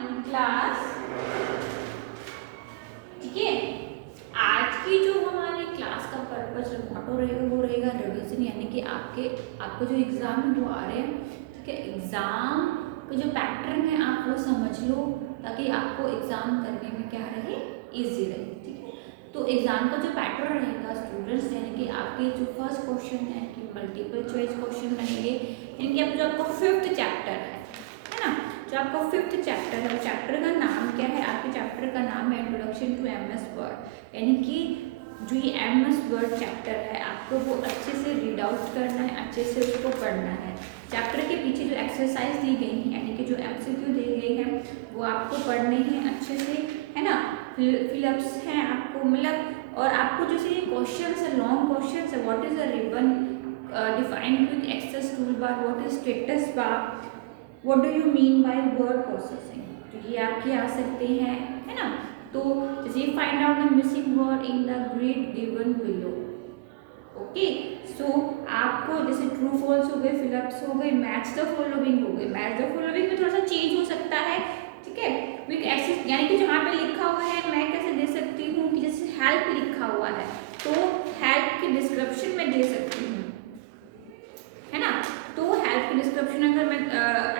In class. ठीक है, आज की जो हमारी क्लास का पर्पज मोटो रहेगा वो रहेगा रिवीजन, यानी कि आपको जो एग्जाम में वो आ रहे हैं, ठीक है, एग्जाम का जो पैटर्न है आप वो समझ लो ताकि आपको एग्जाम करने में क्या रहे, इजी रहे। ठीक है, तो एग्जाम का जो पैटर्न रहेगा स्टूडेंट्स, यानी कि आपके जो फर्स्ट क्वेश्चन है कि मल्टीपल चॉइस क्वेश्चन रहेंगे, यानी कि जो आपको फिफ्थ चैप्टर है ना, जो आपका फिफ्थ चैप्टर है, चैप्टर का नाम क्या है, आपके चैप्टर का नाम है इंट्रोडक्शन टू एमएस वर्ड, यानी कि जो ये एमएस वर्ड चैप्टर है आपको वो अच्छे से रीड आउट करना है, अच्छे से उसको पढ़ना है। चैप्टर के पीछे जो एक्सरसाइज दी गई है, यानी कि जो एमसीक्यू दी गई है वो आपको पढ़ने हैं अच्छे से, है ना, फिलअप्स हैं आपको, मतलब और आपको जैसे ये क्वेश्चन है, लॉन्ग क्वेश्चन है, what is a ribbon defined with access tool bar, what is status bar, What do you mean by word processing? तो ये आपके आ सकते हैं, है ना। तो जैसे find out the missing word in the grid given below. Okay, so आपको जैसे ट्रू फॉल्स हो गए, फिलअप्स हो गए, मैच द फॉलोइंग हो गए। मैच द फॉलोइंग में थोड़ा सा चेंज हो सकता है, ठीक है, विद ऐसे, यानी कि जहाँ पे लिखा हुआ है मैं कैसे दे सकती हूँ कि जैसे हेल्प लिखा हुआ है तो हेल्प की डिस्क्रिप्शन में दे सकती हूँ, है ना। तो हेल्प की डिस्क्रिप्शन अगर मैं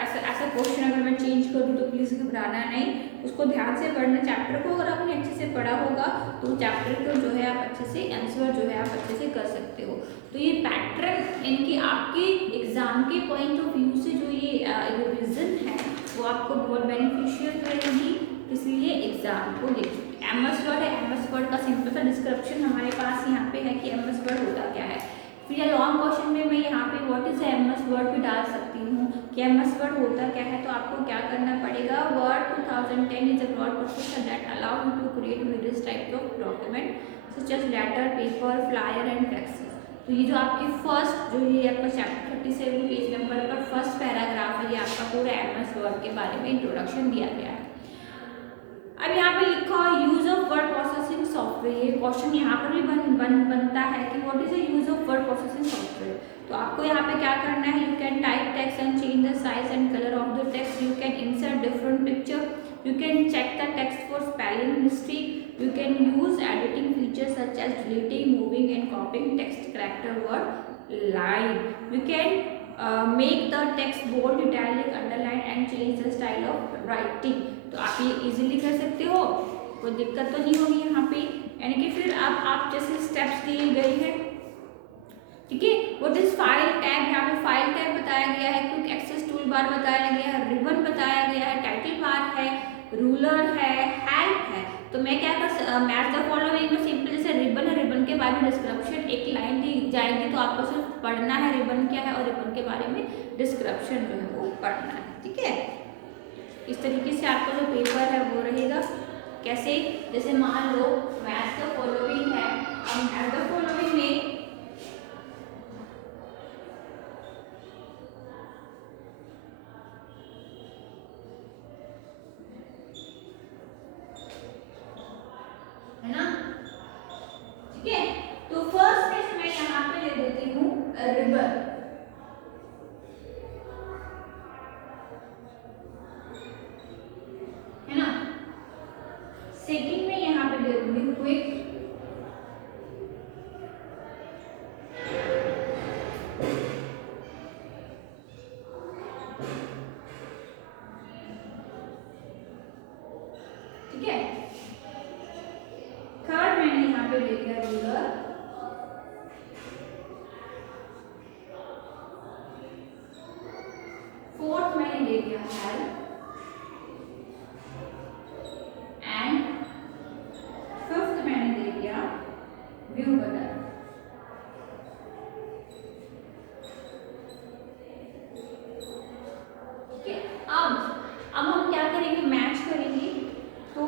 ऐसा क्वेश्चन अगर मैं चेंज कर दूँ तो प्लीज़ घबराना नहीं, उसको ध्यान से पढ़ना। चैप्टर को अगर आपने अच्छे से पढ़ा होगा तो चैप्टर को जो है आप अच्छे से आंसर जो है आप अच्छे से कर सकते हो। तो ये पैटर्न यानी आपके एग्जाम के पॉइंट ऑफ व्यू से जो ये रिविजन है वो आपको बहुत बेनिफिशियल रहेगी, इसलिए एग्जाम को देखिए। एमएस वर्ड है, एमएस वर्ड का सिंपल सा डिस्क्रिप्शन हमारे पास यहाँ पे है कि एमएस वर्ड होता क्या है। फिर लॉन्ग क्वेश्चन में मैं यहाँ पे व्हाट इज एमएस वर्ड भी डाल सकती हूँ कि एमएस वर्ड होता क्या है। तो आपको क्या करना पड़ेगा, word 2010 is a broad processor that allow you to create various types of document such as letter, paper, flyer and text. तो ये जो आपकी फर्स्ट जो ये आपका चैप्टर 37 पेज नंबर पर फर्स्ट पैराग्राफ है, ये आपका पूरा एमएस वर्ड के बारे में इंट्रोडक्शन दिया गया है। अब यहाँ पे लिखा है use of word processing software. ये क्वेश्चन यहाँ पर भी बनता है कि what is the use of word processing software. तो आपको यहाँ पे क्या करना है, you can type text and change the size and colour of the text, you can insert different picture, you can check the text for spelling mistake, you can use editing features such as deleting, moving and copying text, character, word, line. You can make the text bold, italic, underline and change the style of writing. तो आप ये easily कर सकते हो, कोई दिक्कत तो नहीं होगी यहाँ पे। यानी कि फिर अब आप जैसे स्टेप्स दिए गए हैं, ठीक है। व्हाट इज फाइल टैब, यहाँ पे फाइल टैब बताया गया है, क्विक एक्सेस टूल बार बताया गया है, रिबन बताया गया है, टाइटल बार है, रूलर है, हेल्प है। तो मैं क्या कर मैच द फॉलोइंग में सिंपल जैसे रिबन है, रिबन के बारे में डिस्क्रिप्शन एक लाइन दी जाएगी तो आपको सिर्फ पढ़ना है रिबन क्या है और रिबन के बारे में डिस्क्रिप्शन जो है वो पढ़ना है, ठीक है। इस तरीके से आपका जो पेपर है वो रहेगा। कैसे, जैसे मान लो मैच द फॉलोइंग है, अब मैच द फॉलोइंग में है ना, ठीक है। तो फर्स्ट में मैं यहाँ पे ले देती हूँ रिबन, है ना। सेकंड में यहाँ पे दे दूंगी क्विक, ठीक है। थर्ड मैंने यहाँ पे ले लिया रूलर, फोर्थ मैंने ले लिया हेल्प एंड फिफ्थ मैंने ले लिया व्यू बटन। ठीक है, अब हम क्या करेंगे, मैच करेंगे। तो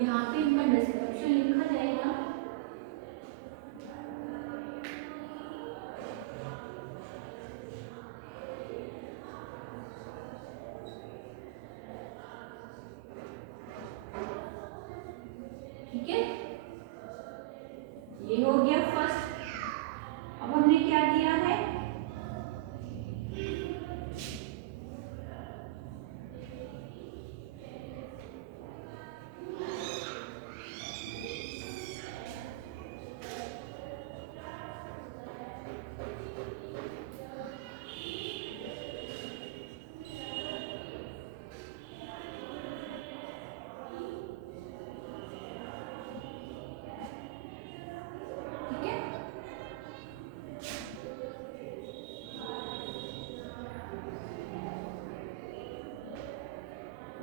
यहाँ पे इनका डिस्क्रिप्शन लिखा जाएगा, ठीक है। ये हो गया फर्स्ट। अब हमने क्या दिया है,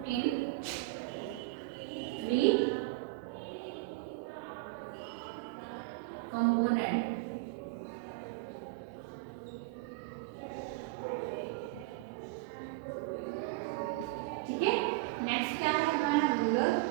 in three component. ठीक है, नेक्स्ट क्या है हमारा रूलर।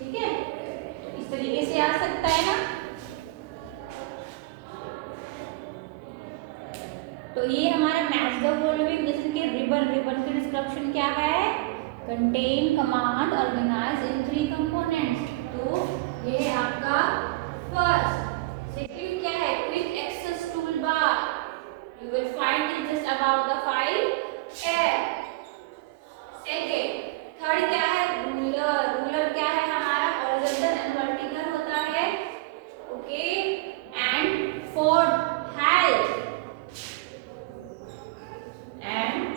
ठीक है, इस तरीके से आ सकता है ना। तो ये हमारा मैच द फॉलोइंग, जैसे कि रिबन, रिबन की डिस्क्रिप्शन क्या है, content command organize in three components. तो ये है आपका फर्स्ट। सेकंड क्या है, quick access tool bar, you will find it just about the file tab. Second, third क्या है, रूलर, रूलर क्या है हमारा, हॉरिजॉन्टल एंड वर्टिकल होता है, okay. And fourth, health, and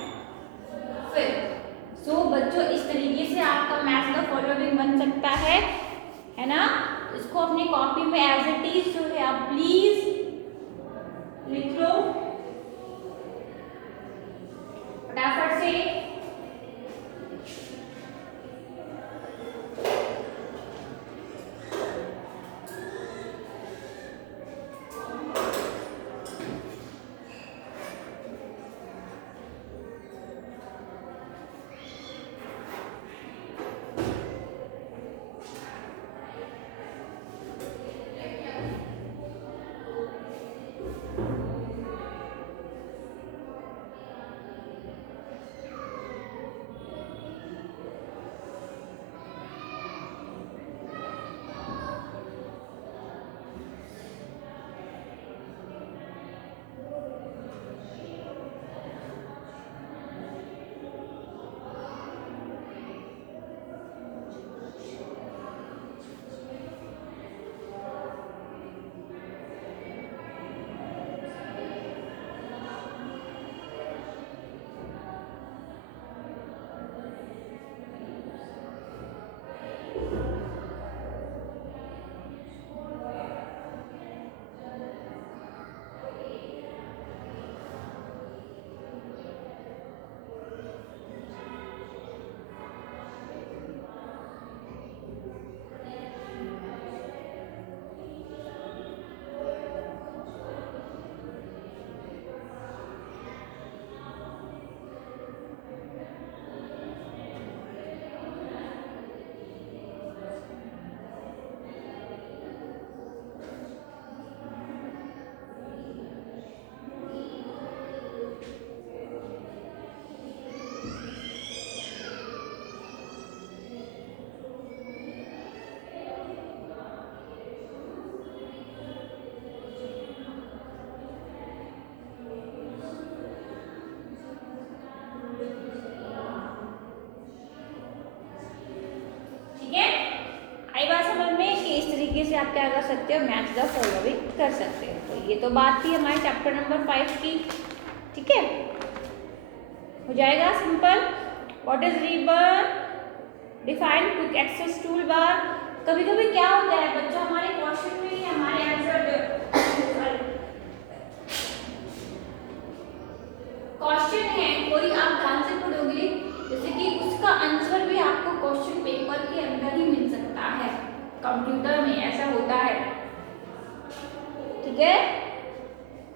fifth. So बच्चों इस तरीके से आपका मैच द फॉलोइंग बन सकता है ना। इसको अपनी कॉपी में एज इट इज जो है आप प्लीज लिख लो फटाफट से। से आप क्या कर सकते हो, मैच द फॉलोइंग कर सकते हो। तो ये तो बात थी हमारे चैप्टर नंबर 5 की, ठीक है, हो जाएगा simple. What is ribbon, define quick access tool bar. कभी कभी क्या होता है बच्चों, हमारे क्वेश्चन में ही हमारे आंसर क्वेश्चन है कोई, आप ध्यान से पढ़ोगे जैसे कि उसका आंसर भी आपको क्वेश्चन पेपर के अंदर ही मिल सकता है, कंप्यूटर में ऐसा होता है, ठीक है,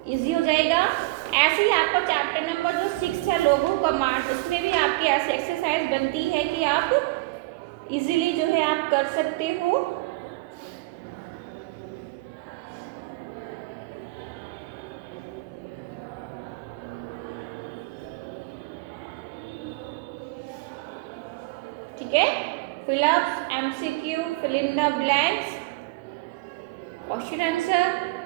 इजी हो जाएगा। ऐसे ही आपका चैप्टर नंबर जो 6 है लोगो कमांड, उसमें भी आपकी ऐसी एक्सरसाइज बनती है कि आप इजीली जो है आप कर सकते हो। ठीक है, fill ups, MCQ, fill in the blanks, question answer,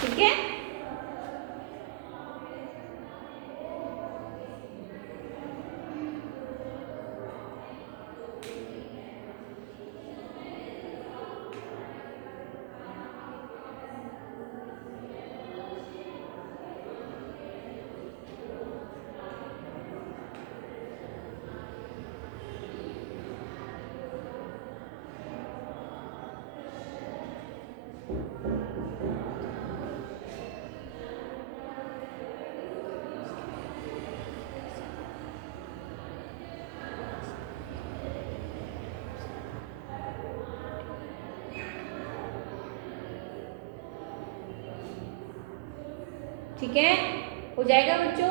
ठीक है। ठीक है, हो जाएगा बच्चों।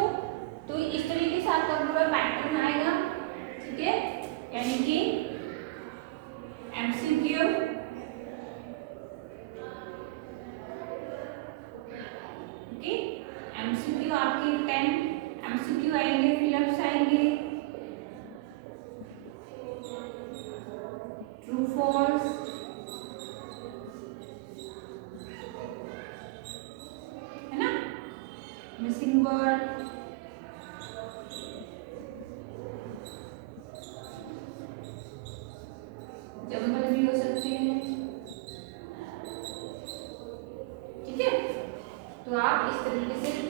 तो इस तरीके से आपका पूरा पैटर्न आएगा, ठीक है, यानी कि एमसीक्यू, ओके, एमसीक्यू आपके 10 एमसीक्यू आएंगे, फिलअप्स आएंगे, ट्रू फॉल्स, है ना, मिसिंग वर्ड, जंगल भी हो सकते हैं, ठीक है। तो आप इस तरीके से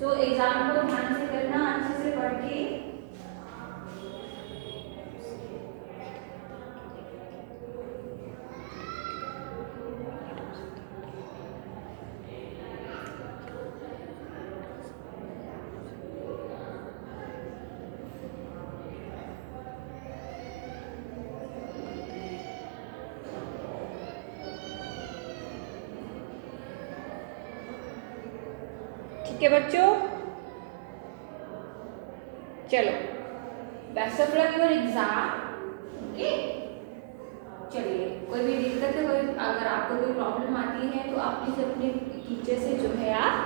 तो एग्जाम को ध्यान से करना, अच्छे से पढ़ के। ठीक है बच्चों, चलो, best of luck your exam, okay. चलिए, कोई भी दिक्कत है, कोई अगर आपको कोई प्रॉब्लम आती है तो आप प्लीज अपने टीचर से जो है आप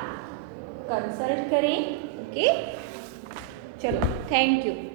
कंसल्ट करें, ओके। चलो, थैंक यू।